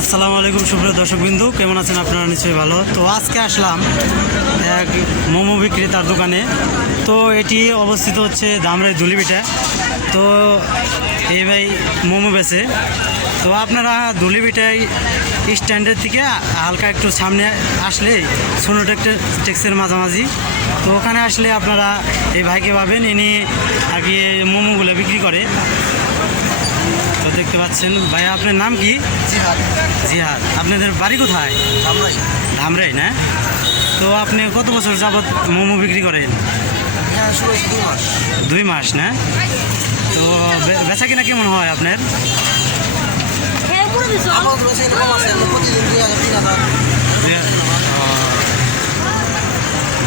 আসসালামু আলাইকুম সুপ্রিয় দর্শকবিন্দু, কেমন আছেন আপনারা? নিশ্চয়ই ভালো। তো আজকে আসলাম এক মোমো বিক্রেতার দোকানে। তো এটি অবস্থিত হচ্ছে ধামরাই ধুলিভিটা। তো এই ভাই মোমো বেচে। তো আপনারা ধুলিভিটায় স্ট্যান্ডের থেকে হালকা একটু সামনে আসলে সোনো টেক্সের মাঝামাঝি, তো ওখানে আসলে আপনারা এই ভাইকে পাবেন। ইনি আগে মোমোগুলো বিক্রি করে। তো দেখতে পাচ্ছেন ভাই, আপনার নাম কি? জিহাদ। জিহাদ। আপনাদের বাড়ি কোথায়? ধামরাই। ধামরাই না? তো আপনি কত বছর যাবৎ মোমো বিক্রি করেন? হ্যাঁ, শুরু হয়েছে 2 মাস। 2 মাস না? তো বেচা কিনা কেমন হয় আপনার? আমার বেশি এরকম আছে, আমরা প্রতিদিন 2000-3000।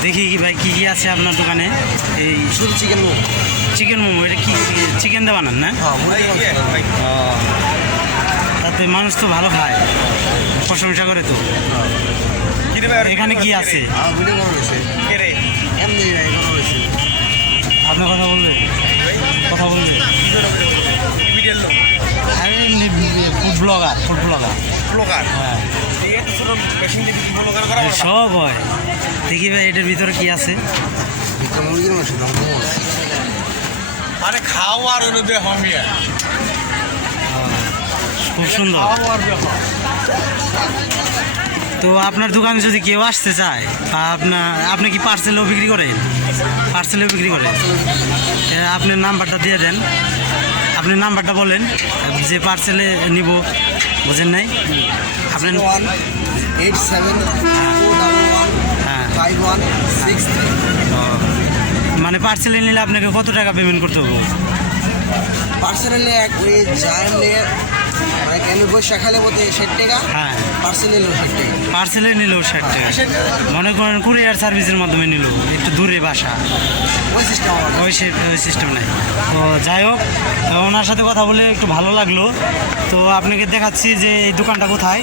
দেখি কি ভাই কী কী আছে আপনার দোকানে। এই শুধু চিকেন মোমো। চিকেন মোমো, এটা কি চিকেন দিয়ে বানান না? হ্যাঁ, মুরগি মাংস। তাতে মানুষ তো ভালো খায়, প্রশংসা করে। তো এখানে কি আছে? ভিডিও করা হয়েছে। এমনি নাই, করা হয়েছে। আপনার কথা বলবে? কথা বলবে? আরে এমনি ফুড ব্লগার। হ্যাঁ, সব হয়। দেখি ভাই এটার ভিতরে কি আছে। ভিতরে মুরগির মাংস না, মোমো আছে। আরে খাও আর হলো দে হামিয়া খুব সুন্দর। তো আপনার দোকানে যদি কেউ আসতে চায়, বা আপনি কি পার্সেলও বিক্রি করেন? পার্সেলও বিক্রি করেন? আপনার নাম্বারটা দিয়ে দেন। আপনার নাম্বারটা বলেন, যে পার্সেলে নিব। বুঝেন নাই? আপনার 18741115163। মানে পার্সেলে নিলে আপনাকে কত টাকা পেমেন্ট করতে হবে? পার্সেলে নিয়ে এক জায়ার নিয়ে মানে কেন বসে খালে বলতে 60 টাকা। হ্যাঁ, পার্সেলে নিলেও 60 টাকা। পার্সেলে নিলেও 60 টাকা। মনে করেন কুরিয়ার সার্ভিসের মাধ্যমে নিল, একটু দূরে বাসা, ওই সিস্টেম আমার। ওই সিস্টেম নাই। তো যাই হোক, ওনার সাথে কথা বলে একটু ভালো লাগলো। তো আপনাকে দেখাচ্ছি যে এই দোকানটা কোথায়।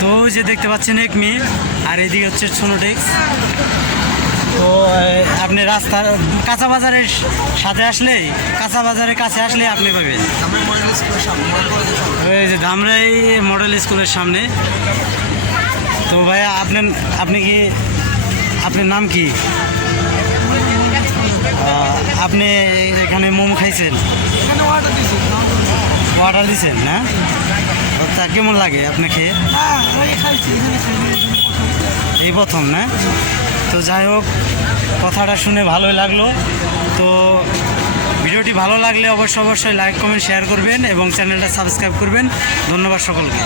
তো ওই যে দেখতে পাচ্ছেন একমি, আর এইদিকে হচ্ছে সোনোটেক্স। তো আপনি রাস্তার কাঁচা বাজারের সাথে আসলে, কাঁচা বাজারের কাছে আসলে আপনি পাবেন। আমরা মডেল স্কুলের সামনে, ওই যে ধামরাই মডেল স্কুলের সামনে। তো ভাই আপনার নাম কি? আপনি এখানে মোমো খাইছেন? এখানে অর্ডার দিয়েছি। অর্ডার দিয়েছেন না? তা কেমন লাগে আপনাকে? এই প্রথম না? তো যাই হোক, কথাটা শুনে ভালোই লাগলো। তো ভিডিওটি ভালো লাগলে অবশ্যই লাইক কমেন্ট শেয়ার করবেন এবং চ্যানেলটা সাবস্ক্রাইব করবেন। ধন্যবাদ সকলকে।